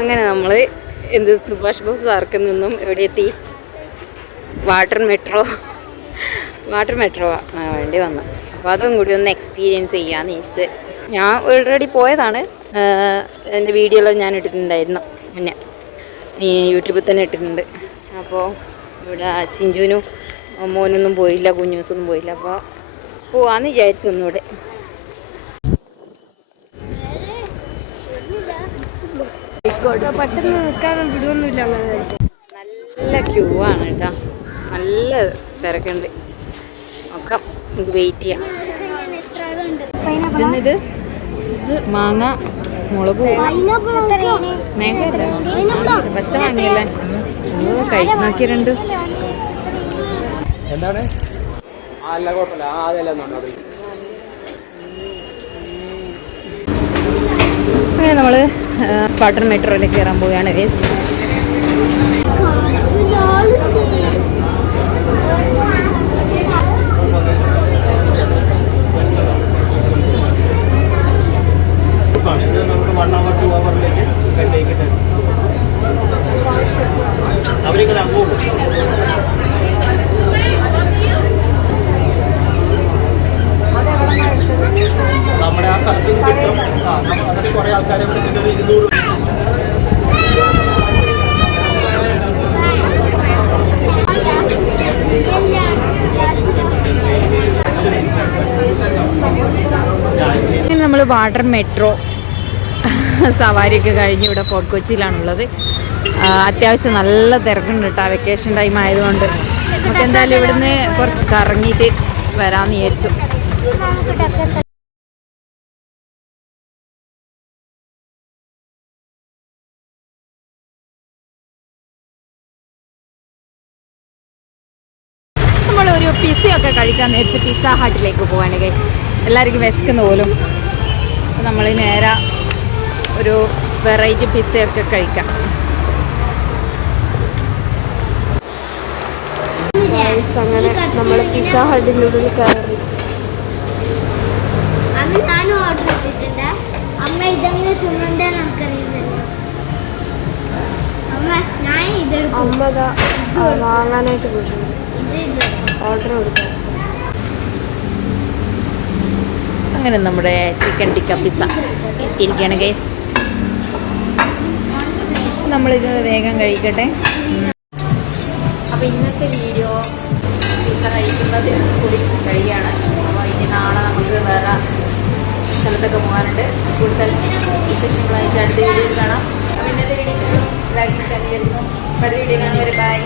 അങ്ങനെ നമ്മൾ സുഭാഷ് ബോസ് പാർക്കിൽ നിന്നും എവിടെ എത്തി? വാട്ടർ മെട്രോ വേണ്ടി വന്നു. അപ്പോൾ അതും കൂടി ഒന്ന് എക്സ്പീരിയൻസ് ചെയ്യാമെന്ന് വിചാരിച്ച്. ഞാൻ ഓൾറെഡി പോയതാണ്. എൻ്റെ വീഡിയോയിൽ ഞാൻ ഇട്ടിട്ടുണ്ടായിരുന്നു മുന്നേ, യൂട്യൂബിൽ തന്നെ ഇട്ടിട്ടുണ്ട്. അപ്പോൾ ഇവിടെ ചിഞ്ചുനും മോനൊന്നും പോയില്ല, കുഞ്ഞൂസൊന്നും പോയില്ല. അപ്പോൾ പോവാമെന്ന് വിചാരിച്ചു ഒന്നുകൂടെ. പെട്ടെന്ന് നിൽക്കാനും വിടുവൊന്നുമില്ല. നല്ല ക്യൂ ആണ് കേട്ടോ, നല്ല തിരക്കുണ്ട്. ഒക്കെ നമുക്ക് വെയിറ്റ് ചെയ്യാം. ഇത് മാങ്ങ, മുളക്, പച്ച മാങ്ങയല്ലേ, കഴിക്കുന്നാക്കിയിട്ടുണ്ട്. എന്താണ് അങ്ങനെ നമ്മൾ വാട്ടർ മെട്രോയിൽ കയറാൻ പോവുകയാണ്. നമുക്ക് 1 hour 2 hourലേക്ക് അവരിങ്ങനെ അങ്ങോട്ട് നമ്മുടെ ആ സ്ഥലത്ത് നിന്ന് കിട്ടും. അതിന് കുറേ ആൾക്കാരെ വിളിച്ചിട്ട് ഒരു 200 നമ്മൾ വാട്ടർ മെട്രോ സവാരിയൊക്കെ കഴിഞ്ഞ് ഇവിടെ ഫോർട്ട് കൊച്ചിയിലാണുള്ളത്. അത്യാവശ്യം നല്ല തിരക്കുണ്ട് കേട്ടോ, വെക്കേഷൻ ടൈം ആയതുകൊണ്ട്. നമുക്ക് എന്തായാലും ഇവിടുന്ന് കുറച്ച് കറങ്ങിയിട്ട് വരാമെന്ന് വിചാരിച്ചു. നമ്മളൊരു പിസ്സയൊക്കെ കഴിക്കാമെന്ന് വിചാരിച്ച് പിസ്സ ഹട്ടിലേക്ക് പോവാണ് ഗൈസ്. എല്ലാവർക്കും വിശക്കുന്ന പോലും. അപ്പോൾ നമ്മൾ നേരെ ഒരു വെറൈറ്റി പിസ്സയൊക്കെ കഴിക്കാം. അങ്ങനെ നമ്മൾ പിസ്സ ഹട്ടിൻ്റെ ഉള്ളിൽ കയറി. ഞാനും ഓർഡർ ചെയ്തിട്ടുണ്ട്. അമ്മ ഇതെങ്ങനെ തിന്നണ്ടേ നമുക്കറിയില്ലല്ലോ. അമ്മ ഞാൻ ഇതെടുക്കും. അമ്മ വാങ്ങാനായിട്ട് പോയിട്ടുണ്ട്. ഓർഡർ കൊടുക്കാം. അങ്ങനെ നമ്മുടെ ചിക്കൻ ടിക്ക പിസ്സ എത്തിയിരിക്കുകയാണ് ഗൈസ്. നമ്മളിത് വേഗം കഴിക്കട്ടെ. അപ്പോൾ ഇന്നത്തെ വീഡിയോ പിസ്സ കഴിക്കുന്നതിൽ കൂടി കഴിയുകയാണ്. അപ്പോൾ ഇനി നാളെ നമുക്ക് വേറെ സ്ഥലത്തൊക്കെ പോകാനുണ്ട്. കൂടുതൽ വിശേഷങ്ങളായിട്ട് അടുത്ത വീഡിയോയിൽ കാണാം. അപ്പോൾ ഇന്നത്തെ വീഡിയോ ലൈക്ക് ഷെയർ ചെയ്യുന്നു. അടുത്ത വീഡിയോ കാണുന്നവരെ ബൈ.